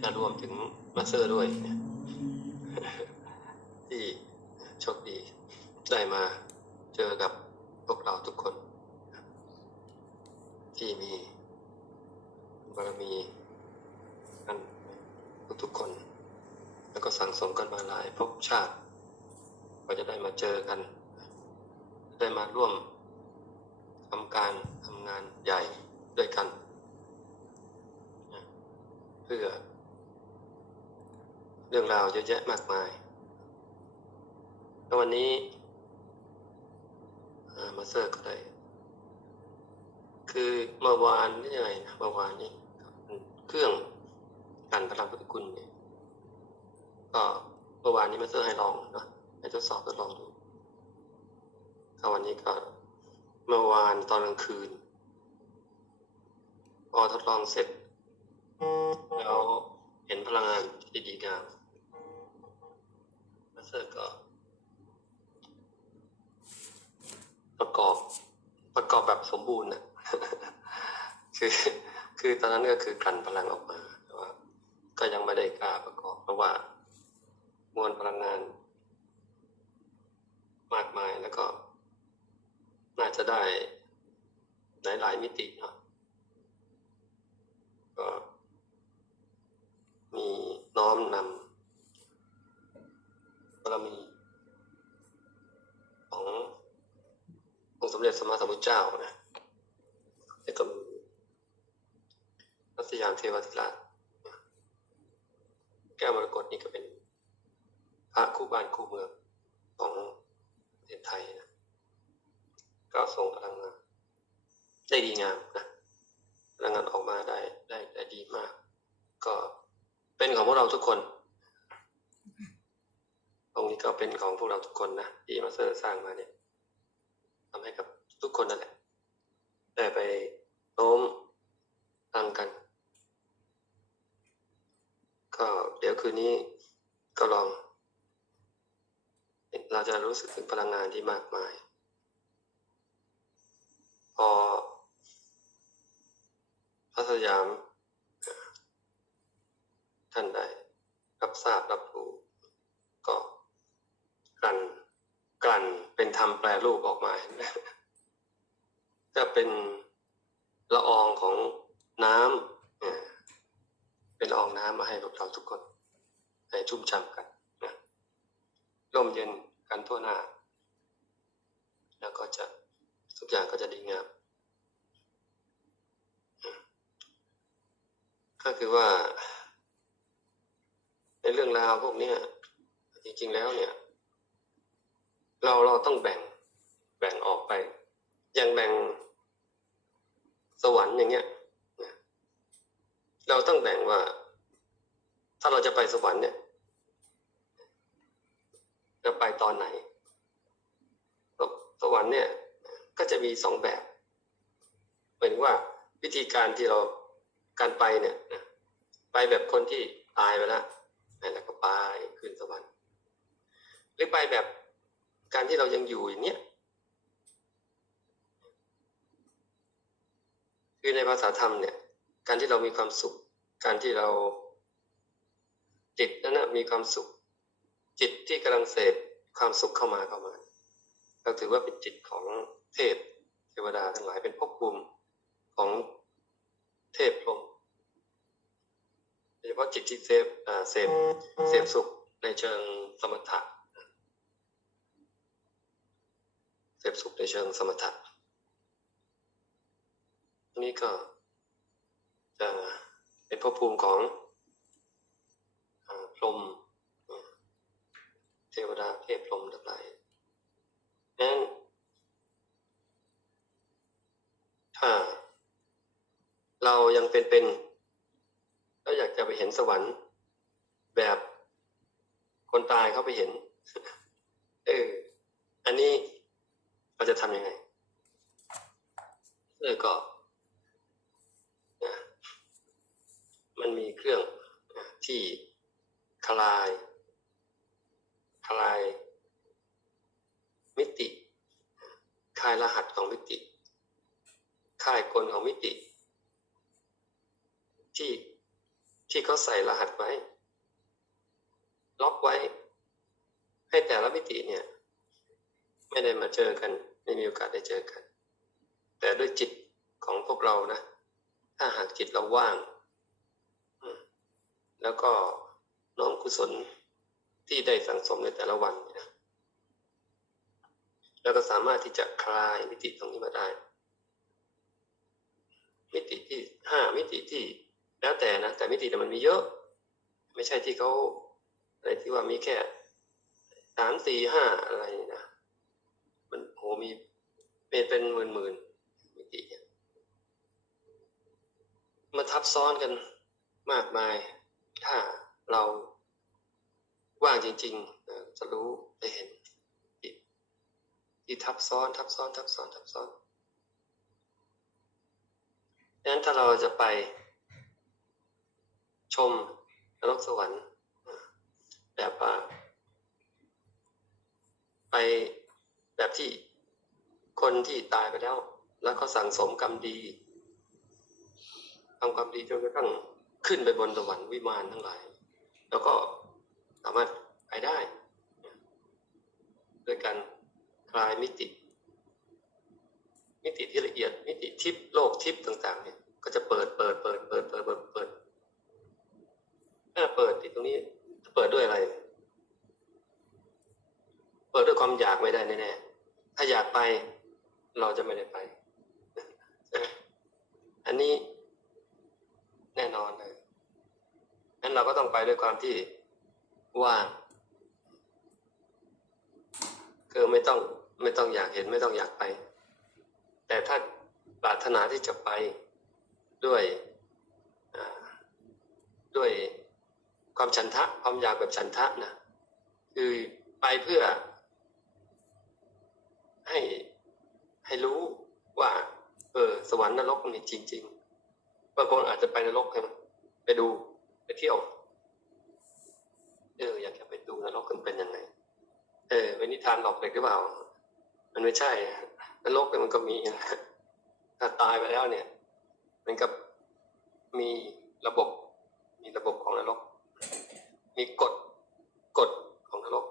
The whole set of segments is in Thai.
และรวมถึงมาเตอร์ด้วยเนี่ยที่โชคดีได้มาเจอกับพวกเราทุกคน ที่มีบารมีกันทุกๆคน แล้วก็สั่งสมกันมาหลายภพชาติก็จะได้มาเจอกัน ได้มาร่วมทำการทำงานใหญ่ด้วยกัน เพื่อ เรื่องราวเยอะแยะมากมายแล้ววันนี้มาเซอร์ก็ได้ คือเมื่อวานนี่ยังไงนะเมื่อวานนี้เครื่องกันพลังพุทธคุณเนี่ยก็เมื่อวานนี้มาเซอร์ให้ลองนะให้ทดสอบทดลองดูก็วันนี้ก็เมื่อวานตอนกลางคืน พอทดลองเสร็จ แล้วเห็นพลังงานที่ดีงาม สเตอร์ก็ประกอบประกอบแบบสมบูรณ์นะคือคือตอนนั้นก็คือกลั่นพลังออกมาแต่ว่า ก็ยังไม่ได้กล้าประกอบ เพราะว่า มวลพลังงาน มากมายแล้วก็ น่าจะได้หลายหลายมิติเนาะก็มีน้อมนำ บารมีขององค์สมเด็จสมมาสัมพุทธเจ้านะแล้วก็มีระสยามเทวทิราชแก้วมรกตนี่ก็เป็นพระคู่บ้านคู่เมืองของประเทศไทยนะก็ส่งพลังงานได้ดีงามนะพลังงานออกมาได้ได้ได้ดีมาก ก็เป็นของพวกเราทุกคน ตรงนี้ก็เป็นของพวกเราทุกคนนะที่มาสเตอร์สร้างมาเนี่ยทำให้กับทุกคนนั่นแหละได้ไปโน้มตั้งกัน ก็เดี๋ยวคืนนี้ก็ลอง เราจะรู้สึกถึงพลังงานที่มากมาย พอพระสยาม ท่านได้รับทราบรับรู้ ก็กลั่นกลั่น เป็นธรรมแปลรูปออกมาเห็นไหมก็เป็นละอองของน้ำเป็นละอองน้ำมาให้พวกเราทุกคนให้ชุ่มฉ่ำกันนะร่มเย็นกันทั่วหน้า แล้วก็จะทุกอย่างก็จะดีงามก็คือว่า ในเรื่องราวพวกนี้จริง ๆ แล้วเนี่ย เราเราต้องแบ่งแบ่งออกไป อย่างแบ่งสวรรค์อย่างเงี้ยเราต้องแบ่งว่า ถ้าเราจะไปสวรรค์เนี่ยจะไปตอนไหนสสวรรค์เนี่ย ก็จะมีสองแบบหมายถึงว่าวิธีการที่เราการไปเนี่ยไปแบบคนที่ตายไปแล้วแล้วก็ไปขึ้นสวรรค์ หรือไปแบบ การที่เรายังอยู่อย่างเนี้ยคือในภาษาธรรมเนี่ย การที่เรามีความสุข การที่เราจิตนั้นนะมีความสุข จิตที่กำลังเสพความสุขเข้ามาเข้ามา เราถือว่าเป็นจิตของเทพเทวดาทั้งหลายเป็นภพภูมิของเทพพรหมโดยเฉพาะจิตที่เสพอ่าเสพเสพสุขในเชิงสมถะ เสพสุขในเชิงสมถะอันนี้ก็จะเป็นภพภูมิของพรหมเทวดาเทพพรหมทั้งหลายนั้นถ้าเรายังเป็นเป็นก็อยากจะไปเห็นสวรรค์ แบบคนตายเขาไปเห็น เออ อันนี้ เราจะทำยังไงเออก็มันมีเครื่องที่คลาย คลาย มิติ คลายรหัสของมิติ คลายกลของมิติ ที่ที่เขาใส่รหัสไว้ ล็อกไว้ ให้แต่ละมิติเนี่ย ไม่ได้มาเจอกัน ไม่มีโอกาสได้เจอกัน แต่ด้วยจิตของพวกเรานะ ถ้าหากจิตเราว่าง แล้วก็น้อมกุศลที่ได้สังสมในแต่ละวันนะแล้วก็สามารถที่จะคลายมิติตรงนี้มาได้ มิติที่ห้ามิติที่แล้วแต่นะ แต่มิติเนี่มันมีเยอะ ไม่ใช่ที่เขาอะไรที่ว่ามีแค่สามสี่ห้าอะไรนะ มีเป็นเป็นหมื่นหมื่นๆมิติเนี่ยมาทับซ้อนกันมากมาย ถ้าเราว่างจริงๆ จะรู้จะเห็นที่ทับซ้อน ทับซ้อน ทับซ้อน ทับซ้อนดังนั้นถ้าเราจะไปชมนรกสวรรค์แบบว่าไปแบบที่ คนที่ตายไปแล้ว แล้วเขาสั่งสมกรรมดีทำความดีจนกระทั่งขึ้นไปบนสวรรค์วิมานทั้งหลาย แล้วก็สามารถไปได้ด้วยการคลายมิติ มิติที่ละเอียด มิติทิพย์โลกทิพย์ต่าง ๆ เนี่ย ก็จะเปิดเปิดเปิดเปิดเปิดเปิดเปิดถ้าเปิดติดตรงนี้จะเปิดด้วยอะไร เปิดด้วยความอยากไม่ได้แน่ๆถ้าอยากไป เราจะไม่ได้ไป อันนี้แน่นอนเลยงั้นเราก็ต้องไปด้วยความที่ว่าง คือไม่ต้องไม่ต้องอยากเห็นไม่ต้องอยากไป แต่ถ้าปรารถนาที่จะไปด้วยด้วยความฉันทะความอยากแบบฉันทะนะคือไปเพื่อให้ ให้รู้ว่า เออ สวรรค์นรกมันมีจริงๆบางคนอาจจะไปนรกใช่ไหมไปดูไปเที่ยว เออ อยากจะไปดูนรกมันเป็นยังไง เออเป็นนิทานหลอกเด็กหรือเปล่า มันไม่ใช่นรกมันก็มีถ้าตายไปแล้วเนี่ย มันก็มีระบบ มีระบบของนรก มีกฎกฎของนรก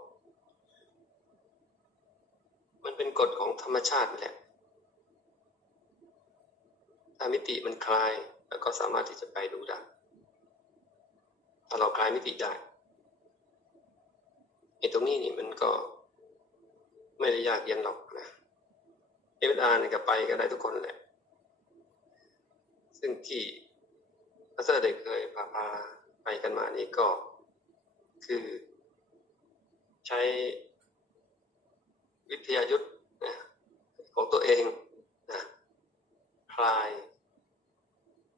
มันเป็นกฎของธรรมชาติแหละ ถ้ามิติมันคลาย แล้วก็สามารถที่จะไปดูได้ถ้าเราคลายมิติได้ไอ้ตรงนี้นี่มันก็ไม่ได้ยากเย็นหรอกนะเอฟอาร์เนี่ยก็ไปก็ได้ทุกคนแหละ ซึ่งที่พัสเตอร์เด็กเคยพาพาไปกันมานี่ก็คือใช้วิทยายุทธ์ของตัวเองนะคลาย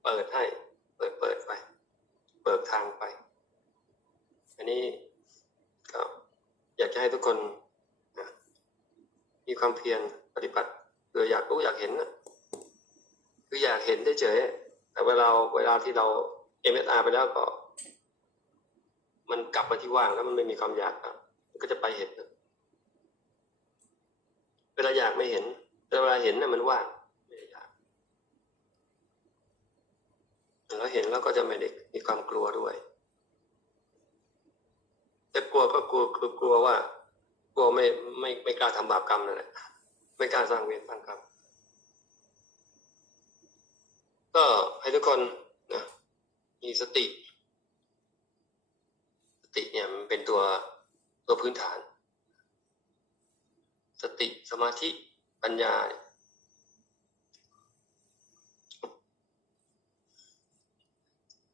เปิดให้ เปิดเปิดไป เปิดทางไป อันนี้ก็อยากจะให้ทุกคนนะมี ความเพียรปฏิบัติเพื่ออยากรู้อยากเห็นนะคืออยากเห็นได้เฉยแต่เวลาเวลาที่เรา MSR ไปแล้วก็ มันกลับมาที่ว่างแล้วมันไม่มีความอยากอะมันก็จะไปเห็นเวลาอยากไม่เห็นแต่เวลาเห็นน่ะมันว่างไม่อยากเราเห็นแล้วก็จะไม่ได้มีความกลัวด้วย แต่กลัวก็กลัวคือกลัวว่า กลัวไม่ไม่ไม่กล้าทำบาปกรรมนั่นแหละไม่กล้าสร้างเวรสร้างกรรมก็ให้ทุกคนนะมีสติ สติเนี่ยมันเป็นตัวตัวพื้นฐาน สติสมาธิปัญญา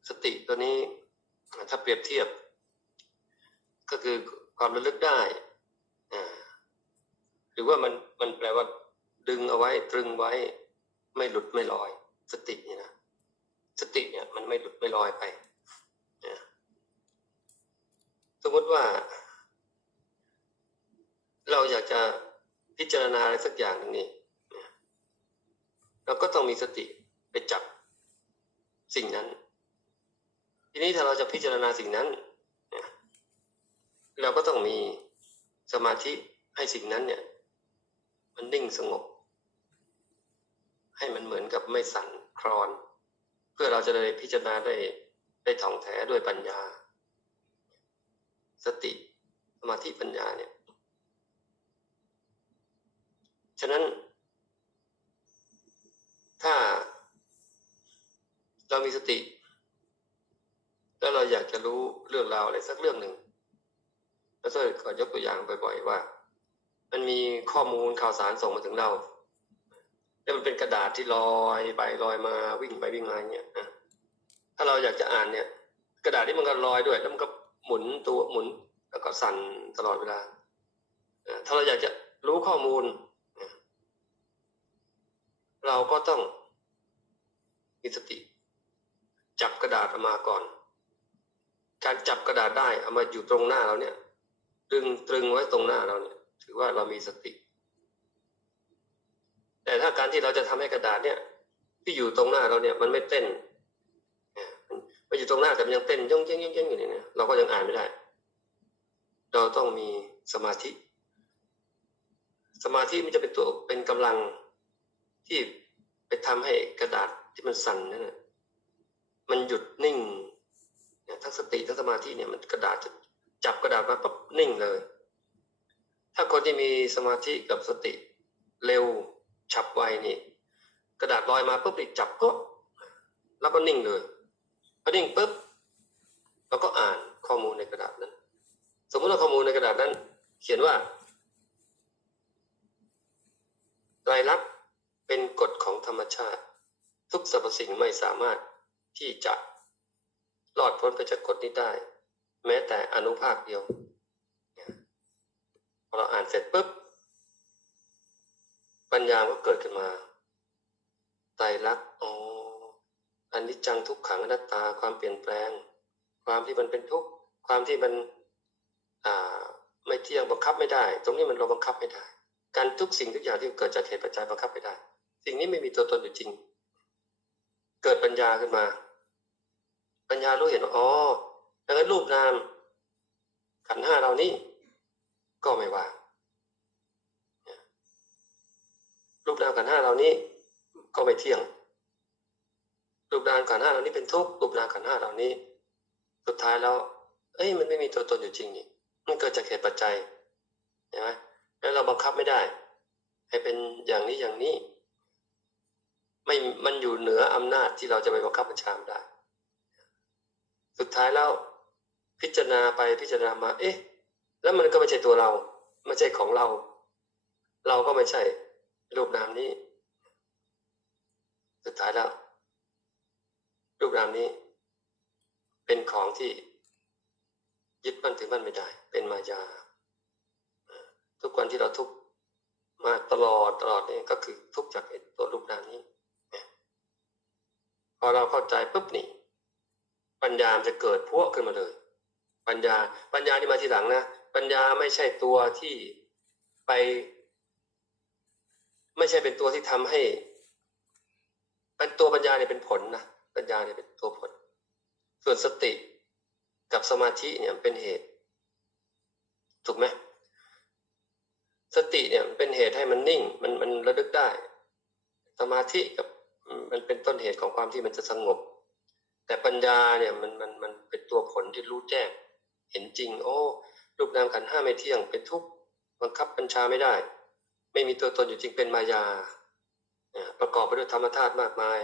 สติตัวนี้ถ้าเปรียบเทียบ ก็คือความระลึกได้ รือว่ามันมันแปลว่า ดึงเอาไว้ตรึงไว้ ไม่หลุดไม่ลอย สตินี่นะสติเนี่ย มันไม่หลุดไม่ลอยไปสมมติว่า เราอยากจะพิจารณาอะไรสักอย่างหนึงนี่เราก็ต้องมีสติไปจับสิ่งนั้น ทีนี้ถ้าเราจะพิจารณาสิ่งนั้นเราก็ต้องมีสมาธิให้สิ่งนั้นเนี่ย มันนิ่งสงบ ให้มันเหมือนกับไม่สั่นคลอน เพื่อเราจะได้พิจารณาได้ได้ท่องแท้ด้วยปัญญา สติสมาธิปัญญาเนี่ย ฉะนั้น ถ้าเรามีสติ แล้วเราอยากจะรู้เรื่องราวอะไรสักเรื่องหนึ่งแล้วก็ขอยกตัวอย่างบ่อย ๆ ว่า มันมีข้อมูลข่าวสารส่งมาถึงเราแล้วมันเป็นกระดาษที่ลอยไปลอยมาวิ่งไปวิ่งมาอย่างเงี้ยถ้าเราอยากจะอ่านเนี่ย กระดาษนี้มันก็ลอยด้วยแล้วมันก็หมุนตัวหมุน แล้วก็สั่นตลอดเวลาถ้าเราอยากจะรู้ข้อมูล เราก็ต้องมีสติ จับกระดาษออกมาก่อน การจับกระดาษได้เอามาอยู่ตรงหน้าเราเนี่ย ดึงตรึงไว้ตรงหน้าเราเนี่ย ถือว่าเรามีสติ แต่ถ้าการที่เราจะทำให้กระดาษเนี่ย ที่อยู่ตรงหน้าเราเนี่ย มันไม่เต้นเนี่ยมันอยู่ตรงหน้าแต่มันยังเต้นย่องเย่งย่องเย่งอยู่เนี่ยเราก็ยังอ่านไม่ได้ เราต้องมีสมาธิ สมาธิมันจะเป็นตัวเป็นกำลังที่ไปทำให้กระดาษที่มันสั่นนั่นนะมันหยุดนิ่งทั้งสติทั้งสมาธิเนี่ยมันกระดาษจะจับกระดาษมาปั๊บนิ่งเลย ถ้าคนที่มีสมาธิกับสติเร็วฉับไวนี่ กระดาษลอยมาปุ๊บนี่จับก็แล้วก็นิ่งเลยพอนิ่งปุ๊บเราก็อ่านข้อมูลในกระดาษนั้น สมมติว่าข้อมูลในกระดาษนั้น เขียนว่าไตรลักษณ์เป็นกฎของธรรมชาติ ทุกสรรพสิ่งไม่สามารถที่จะรอดพ้นไปจากกฎนี้ได้ แม้แต่อนุภาคเดียว พอเราอ่านเสร็จปุ๊บ ปัญญาก็เกิดขึ้นมาไตรลักษณ์อ๋ออันนี้จังทุกขังอนัตตาความเปลี่ยนแปลง ความที่มันเป็นทุกข์ความที่มันอ่าไม่เที่ยงบังคับไม่ได้ ตรงนี้มันเราบังคับไม่ได้ การทุกสิ่งทุกอย่างที่เกิดจากเหตุปัจจัยบังคับไม่ได้ สิ่งนี้ไม่มีตัวตนอยู่จริง เกิดปัญญาขึ้นมา ปัญญารู้เห็นว่าอ๋อดังนั้นรูปนามขันห้าเรานี้ ก็ไม่ว่ารูปนามขันห้าเรานี้ก็ไม่เที่ยง รูปนามขันห้าเรานี้เป็นทุกข์รูปนามขันห้าเรานี้ สุดท้ายแล้ว เอ้ยมันไม่มีตัวตนอยู่จริงนี่มันเกิดจากเหตุปัจจัยเห็นไหมแล้วเราบังคับไม่ได้ ให้เป็นอย่างนี้อย่างนี้ ไม่มันอยู่เหนืออำนาจที่เราจะไปบังคับบัญชามได้ สุดท้ายแล้วพิจารณาไปพิจารณามา เอ๊ะ แล้วมันก็ไม่ใช่ตัวเรา ไม่ใช่ของเรา เราก็ไม่ใช่รูปนามนี้ สุดท้ายแล้ว รูปนามนี้ เป็นของที่ยึดมั่นถือมั่นไม่ได้ เป็นมายา ทุกวันที่เราทุกมาตลอดตลอดนี่ก็คือทุกจากตัวรูปนามนี้พอเราเข้าใจปุ๊บนี่ ปัญญามจะเกิดพวกขึ้นมาเลย ปัญญา ปัญญาที่มาทีหลังนะ ปัญญาไม่ใช่ตัวที่ไป ไม่ใช่เป็นตัวที่ทำให้เป็นตัวปัญญาเนี่ยเป็นผลนะปัญญาเนี่ยเป็นตัวผล ส่วนสติกับสมาธิเนี่ยเป็นเหตุ ถูกไหมสติเนี่ยเป็นเหตุให้มันนิ่ง มันมันระลึกได้ สมาธิกับมันเป็นต้นเหตุของความที่มันจะสงบ แต่ปัญญาเนี่ยมันมันมันเป็นตัวผลที่รู้แจ้ง เห็นจริง โอ้ รูปนามขันห้าไม่เที่ยงเป็นทุกข์บังคับบัญชาไม่ได้ ไม่มีตัวตนอยู่จริงเป็นมายา ประกอบไปด้วยธรรมธาตุมากมาย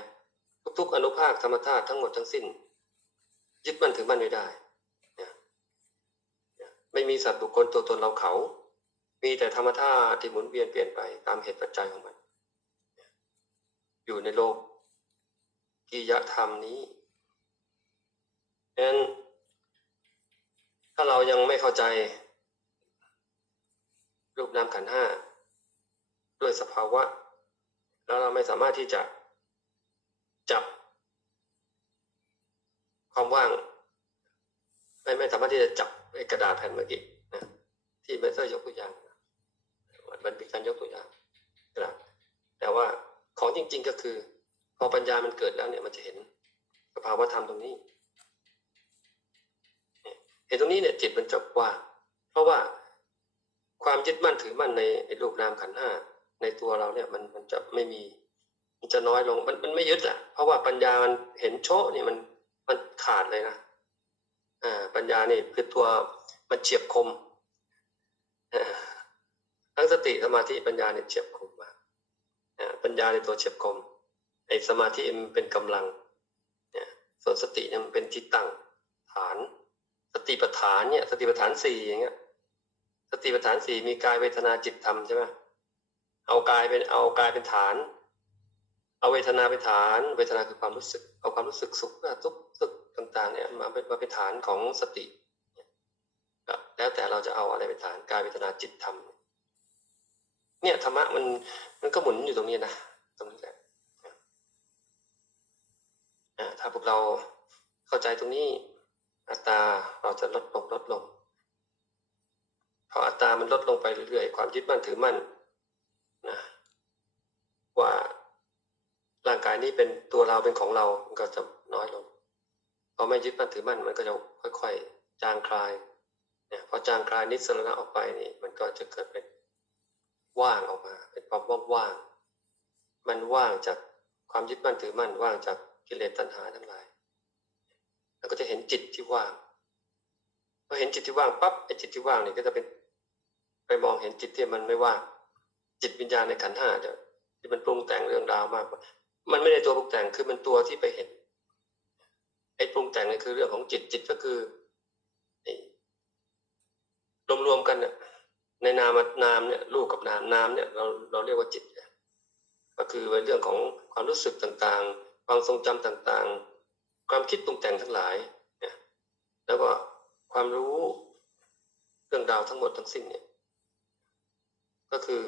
ทุกๆอนุภาคธรรมธาตุทั้งหมดทั้งสิ้น ยึดมั่นถือมั่นไม่ได้ ไม่มีสัตว์บุคคลตัวตนเราเขา มีแต่ธรรมธาตุที่หมุนเวียนเปลี่ยนไปตามเหตุปัจจัยของมัน อยู่ในโลกกิยธรรมนี้ดังนั้น ถ้าเรายังไม่เข้าใจ รูปนามขันห้าด้วยสภาวะ แล้วเราไม่สามารถที่จะจับ ความว่าง ไม่ไม่สามารถที่จะจับกระดาษแผ่นเมื่อกี้นะที่เบเซอร์ยกตัวอย่างมันเป็นการยกตัวอย่างกระดาษแต่ว่าของจริง ๆก็คือ พอปัญญามันเกิดแล้วเนี่ยมันจะเห็นสภาวะธรรมตรงนี้ ตรงนี้เนี่ยจิตมันจะว่างเพราะว่าความยึดมั่นถือมั่นในรูปนามขันห้าในตัวเราเนี่ยมันมันจะไม่มี มันจะน้อยลงมันมันไม่ยึดอะ เพราะว่าปัญญามันเห็นโชะเนี่ยมันมันขาดเลยนะอ่าปัญญานี่คือตัวมันเฉียบคมทั้งสติสมาธิปัญญาเนี่ยเฉียบคมมากปัญญาในตัวเฉียบคมไอ้สมาธิมันเป็นกำลังเนี่ยส่วนสติเนี่ยมันเป็นที่ตั้งฐาน ติปัฏฐานเนี่ยสติปัฏฐานสี่อย่างเงี้ยสติปัฏฐานสี่มีกายเวทนาจิตธรรมใช่ไหมเอากายเป็นเอากายเป็นฐาน เอาเวทนาเป็นฐาน เวทนาคือความรู้สึก เอาความรู้สึกสุขทุกข์สุขต่าง ๆ เนี่ยมาเป็นมาเป็นฐานของสติแล้วแต่เราจะเอาอะไรเป็นฐานกายเวทนาจิตธรรมเนี่ยธรรมะมันมันก็หมุนอยู่ตรงนี้นะตรงนี้แหละถ้าพวกเราเข้าใจตรงนี้ อัตตาเราจะลดลงลดลง พออัตตามันลดลงไปเรื่อยๆ ความยึดมั่นถือมั่นนะว่าร่างกายนี้เป็นตัวเราเป็นของเรามันก็จะน้อยลงพอไม่ยึดมั่นถือมั่นมันก็จะค่อยๆ จางคลายเนี่ยพอจางคลายนิสรณะออกไปนี่ มันก็จะเกิดเป็นว่างออกมา เป็นความว่างๆมันว่างจากความยึดมั่นถือมั่นว่างจากกิเลสตัณหาทั้งหลาย แล้วก็จะเห็นจิตที่ว่างพอเห็นจิตที่ว่างปั๊บไอ้จิตที่ว่างนี่ก็จะเป็น ไปมองเห็นจิตที่มันไม่ว่างจิตวิญญาณในขันห้าเดี๋ยวที่มันปรุงแต่งเรื่องราวมากมันไม่ได้ตัวปรุงแต่งคือมันตัวที่ไปเห็นไอ้ปรุงแต่งนี่คือเรื่องของจิตจิตก็คือรวมๆกันเนี่ยในนามนามเนี่ยรูปกับนามนามเนี่ยเราเราเรียกว่าจิตก็คือเป็นเรื่องของความรู้สึกต่างๆ ความทรงจำต่างๆ ความคิดปรุงแต่งทั้งหลายเนี่ยแล้วก็ความรู้เรื่องราวทั้งหมดทั้งสิ้นเนี่ย ก็คือ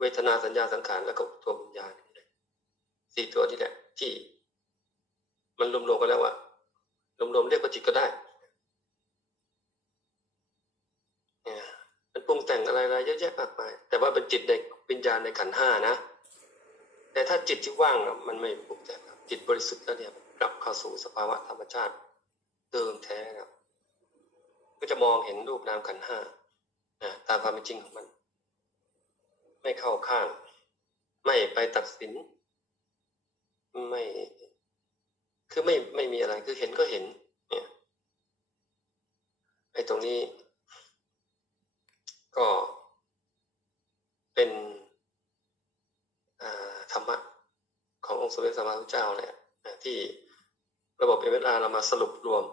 เวทนาสัญญาสังขารแล้วก็ตัววิญญาณสี่ตัวนี่แหละ ที่มันรวมๆกันแล้วว่ารวมๆเรียกว่าจิตก็ได้เนี่ยมันปรุงแต่งอะไรๆเยอะแยะมากมายแต่ว่าเป็นจิตในวิญญาณในขันห้านะ แต่ถ้าจิตที่ว่างมันไม่ปรุงแต่งจิตบริสุทธิ์แล้วเนี่ย กลับเข้าสู่สภาวะธรรมชาติเดิมแท้ครับ ก็จะมองเห็นรูปนามขันห้าตามความเป็นจริงของมัน ไม่เข้าข้าง ไม่ไปตัดสิน ไม่ คือไม่ไม่มีอะไรคือเห็นก็เห็น เนี่ยไอ้ตรงนี้ ก็เป็นธรรมะขององค์สมเด็จสัมมาสัมพุทธเจ้าแหละที่ ระบบเอเวลาเรามาสรุปรวม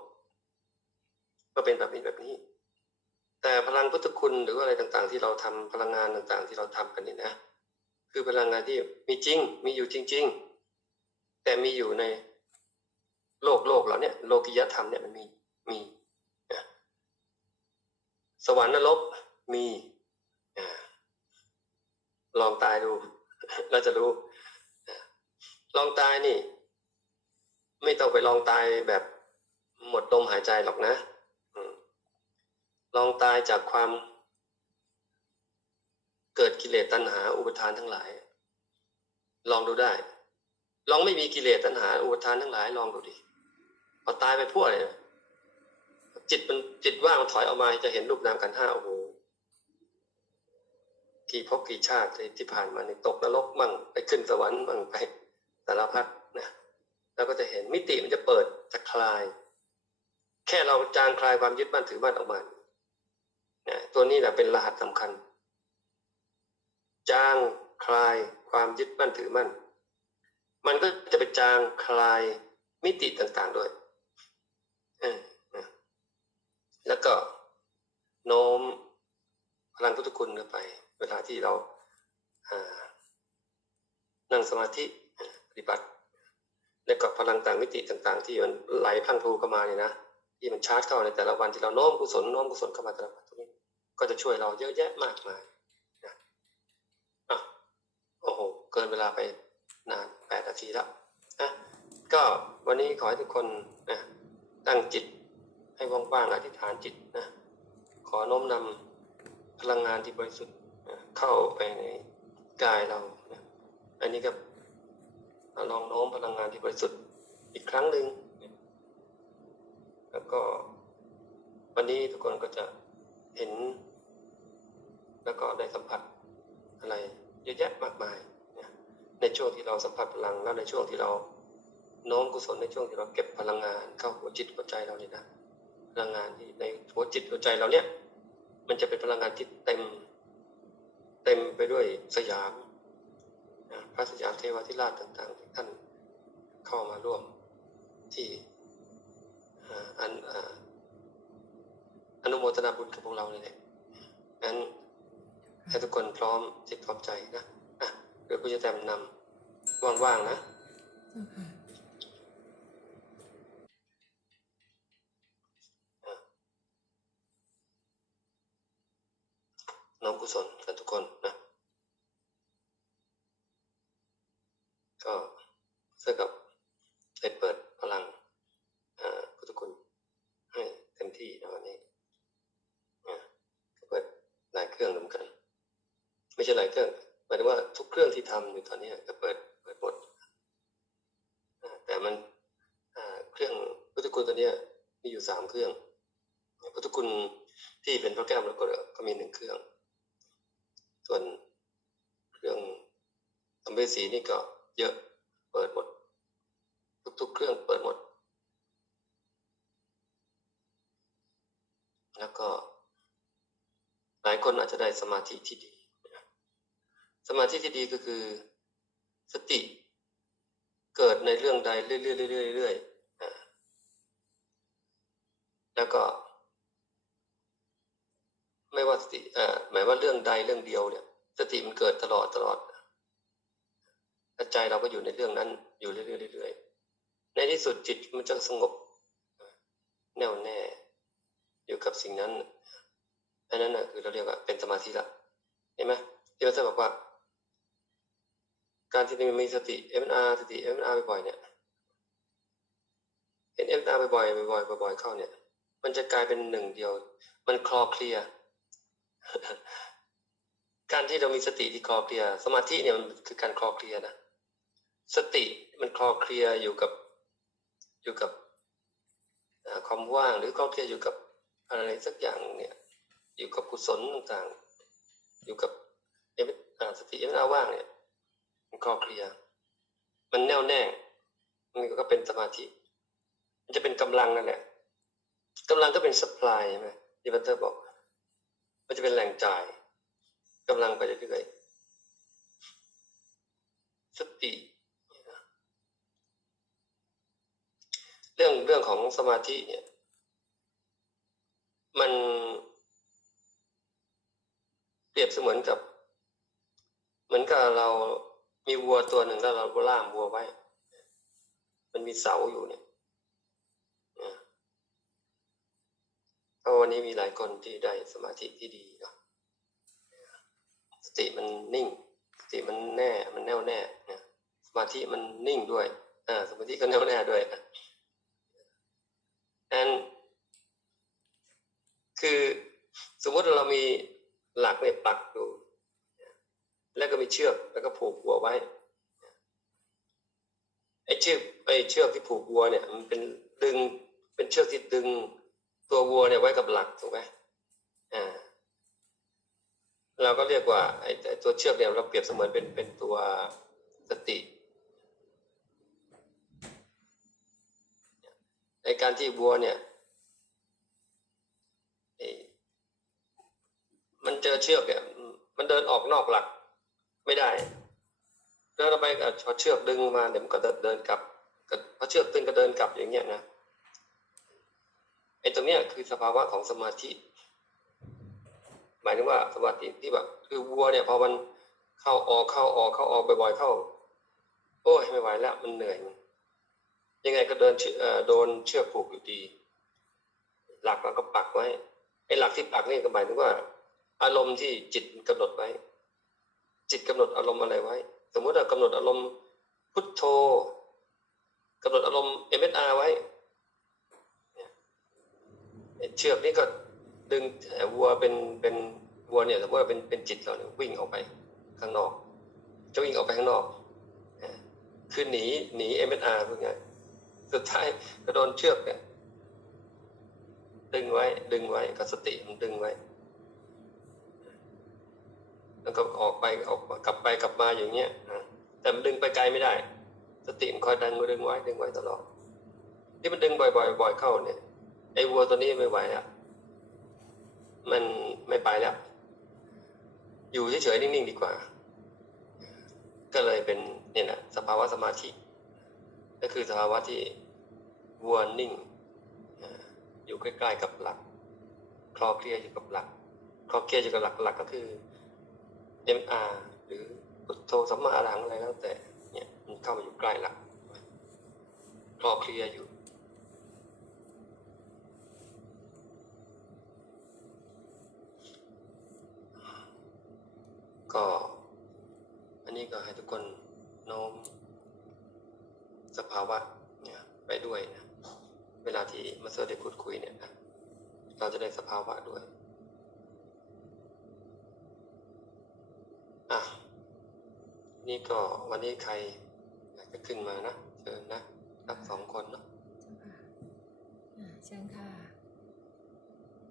ก็เป็นแบบนี้แบบนี้ แต่พลังพุทธคุณหรืออะไรต่างๆ ที่เราทำพลังงานต่างๆ ที่เราทำกันนี่นะคือพลังงานที่มีจริง มีอยู่จริง ๆ แต่มีอยู่ในโลกโลกเราเนี่ยโลกิยธรรมเนี่ยมันมีมีสวรรค์นรกมีลองตายดู เราจะรู้ลองตายนี่ ไม่ต้องไปลองตายแบบหมดลมหายใจหรอกนะลองตายจากความ เกิดกิเลสตัณหา อุปทานทั้งหลาย ลองดูได้ ลองไม่มีกิเลสตัณหา อุปทานทั้งหลาย ลองดูดิพอตายไปพวกเลยจิตมันจิตว่างถอยออกมาจะเห็นรูปนามกันห้าโอ้โหกี่พบกี่ชาติที่ผ่านมาในตกนรกมั่งไปขึ้นสวรรค์มั่งไปสารพัดนะ แล้วก็จะเห็นมิติมันจะเปิดจะคลาย แค่เราจางคลายความยึดมั่นถือมั่นออกมาเนี่ยตัวนี้แหละเป็นรหัสสำคัญ จางคลายความยึดมั่นถือมั่น มันก็จะไปจางคลายมิติต่างๆด้วยแล้วก็โน้มพลังพุทธคุณไป เวลาที่เรานั่งสมาธิปฏิบัติ แล้วก็พลังต่างมิติต่างๆ ที่มันไหลพังพูเข้ามาเนี่ยนะที่มันชาร์จเข้าในแต่ละวันที่เราโน้มกุศลโน้มกุศลเข้ามาแต่ละวันตรงนี้ ก็จะช่วยเราเยอะแยะมากมายนะอะโอ้โหเกินเวลาไปนานแปดนาทีแล้วนะก็วันนี้ขอให้ทุกคนนะตั้งจิตให้ว่างๆอธิษฐานจิตนะขอโน้มนำพลังงานที่บริสุทธิ์เข้าไปในกายเราอันนี้ก็ ลองโน้มพลังงานที่บริสุทธิ์อีกครั้งหนึ่งแล้วก็วันนี้ทุกคนก็จะเห็น แล้วก็ได้สัมผัสอะไรเยอะแยะมากมายในช่วงที่เราสัมผัสพลังแล้วในช่วงที่เราน้อมกุศลในช่วงที่เราเก็บพลังงานเข้าหัวจิตหัวใจเราเนี่ยนะพลังงานที่ในหัวจิตหัวใจเราเนี่ย มันจะเป็นพลังงานที่เต็ม เต็มไปด้วยสยาม พระสยามเทวาธิราชต่างๆท่านเข้ามาร่วมที่อันอนุโมทนาบุญกับพวกเราเลยเนี่ยงั้นให้ทุกคนพร้อมจิตพร้อมใจนะอะเดี๋ยวกูจะแต้มนำว่างๆนะน้อมกุศลกันทุกคนนะ ก็เท่ากับได้เปิดพลังอ่าพุทธคุณให้เต็มที่นะวันนี้อ่าก็เปิดหลายเครื่องเหมือนกัน ไม่ใช่หลายเครื่องหมายถึงว่าทุกเครื่องที่ทำอยู่ตอนนี้ก็เปิดเปิดหมดอ่าแต่มันอ่าเครื่องพุทธคุณตัวเนี้ยมีอยู่สามเครื่อง พุทธคุณที่เป็นพระแก้วมรกตก็มีหนึ่งเครื่อง ส่วนเครื่องสัมภเวสีนี่ก็ เยอะ เปิดหมด ทุกๆเครื่องเปิดหมด แล้วก็ หลายคนอาจจะได้สมาธิที่ดี สมาธิที่ดีก็คือสติ เกิดในเรื่องใดเรื่อยๆเรื่อยๆเรื่อยๆแล้วก็ไม่ว่าสติเอ่อหมายว่าเรื่องใดเรื่องเดียวเนี่ย สติมันเกิดตลอดตลอด ใจเราก็อยู่ในเรื่องนั้น อยู่เรื่อยๆในที่สุดจิตมันจะสงบ แน่วแน่ อยู่กับสิ่งนั้นอันนั้นนะคือเราเรียกว่าเป็นสมาธิละเห็นไหมที่เราจะบอกว่า การที่มีสติ MNR สติ MNR บ่อยๆเนี่ยเห็น MNR บ่อยๆบ่อยๆบ่อยๆเข้าเนี่ย มันจะกลายเป็นหนึ่งเดียว มันคลอเคลียร์การที่เรามีสติที่คลอเคลียร์สมาธิเนี่ยมันคือการคลอเคลียร์นะ สติมันคลอเคลียร์อยู่กับอยู่กับความว่างหรือคลอเคลียร์อยู่กับอะไรสักอย่างเนี่ย อยู่กับกุศลต่างๆ อยู่กับเอมสติเอเมอาว่างเนี่ย มันคลอเคลียร์มันแน่วแน่มันก็เป็นสมาธิ มันจะเป็นกำลังนั่นแหละกำลังก็เป็นสป라이ใช่ไหมที่บัตเตอร์บอก มันจะเป็นแหล่งจ่ายกำลังไปเรื่อยๆสติ เรื่องเรื่องของสมาธิเนี่ย มันเปรียบเสมือนกับ เหมือนกับเรามีวัวตัวหนึ่งแล้วเราล่ามวัวไว้ มันมีเสาอยู่เนี่ยเพราะวันนี้มีหลายคนที่ได้สมาธิที่ดีเนาะสติมันนิ่ง สติมันแน่ มันแน่วแน่นะสมาธิมันนิ่งด้วย อ่า สมาธิก็แน่วแน่ด้วยนะ นั้นคือสมมติเรามีหลักเนี่ยปักอยู่แล้วก็มีเชือกแล้วก็ผูกวัวไว้ไอ้เชือกไอ้เชือกที่ผูกวัวเนี่ย มันเป็นดึงเป็นเชือกที่ดึงตัววัวเนี่ยไว้กับหลักถูกไหมอ่าเราก็เรียกว่าไอ้ไอ้ตัวเชือกเนี่ยเราเปรียบเสมือนเป็นเป็นตัวสติ ในการที่วัวเนี่ยมันเจอเชือกเนี่ยมันเดินออกนอกหลักไม่ได้เดินออกไปก็พอเชือกดึงมาเดี๋ยวมันก็เดินกลับพอเชือกดึงก็เดินกลับอย่างเงี้ยนะไอ้ตรงเนี้ยคือสภาวะของสมาธิ หมายถึงว่าสมาธิที่แบบคือวัวเนี่ยพอมันเข้าออกเข้าออกเข้าออกบ่อยๆเข้า โอ้ยไม่ไหวแล้วมันเหนื่อยมัน ยังไงก็เดินเอ่อโดนเชือกผูกอยู่ดี หลักเราก็ปักไว้ไอ้หลักที่ปักนี่ก็หมายถึงว่า อารมณ์ที่จิตกำหนดไว้ จิตกำหนดอารมณ์อะไรไว้ สมมุติเรากำหนดอารมณ์พุทโธกำหนดอารมณ์ MSR ไว้เนี่ยไอ้เชือกนี่ก็ดึงวัวเป็นเป็นวัวเนี่ยสมมติว่าเป็นเป็นจิตเราเนี่ยวิ่งออกไปข้างนอก จะวิ่งออกไปข้างนอกคือหนีหนี MSR พวกนี้ สุดท้ายก็โดนเชือกเนี่ยดึงไว้ ดึงไว้กับสติมันดึงไว้ แล้วก็ออกไปออกกลับไปกลับมาอย่างเงี้ยนะแต่มันดึงไปไกลไม่ได้ สติมันคอยดึงดึงไว้ดึงไว้ตลอดที่มันดึงบ่อยๆบ่อยเข้าเนี่ยไอ้วัวตัวนี้ไม่ไหวอะมันไม่ไปแล้ว อยู่เฉยๆนิ่งๆดีกว่า ก็เลยเป็นเนี่ยแหละสภาวะสมาธิ ก็คือสภาวะที่วัวนิ่งอยู่ใกล้ๆกับหลัก คลอเคลียอยู่กับหลัก คลอเคลียอยู่กับหลักหลักก็คือ MR หรือพุทโธสัมมาอรหังอะไรแล้วแต่เนี่ยมันเข้ามาอยู่ใกล้หลักคลอเคลียอยู่ก็อันนี้ก็ให้ทุกคนโน้ม สภาวะเนี่ยไปด้วยนะเวลาที่มาเซอร์ได้พูดคุยเนี่ยนะเราจะได้สภาวะด้วยอะนี่ก็วันนี้ใครอยากจะขึ้นมานะเชิญนะทั้งสองคนเนาะเชิญค่ะ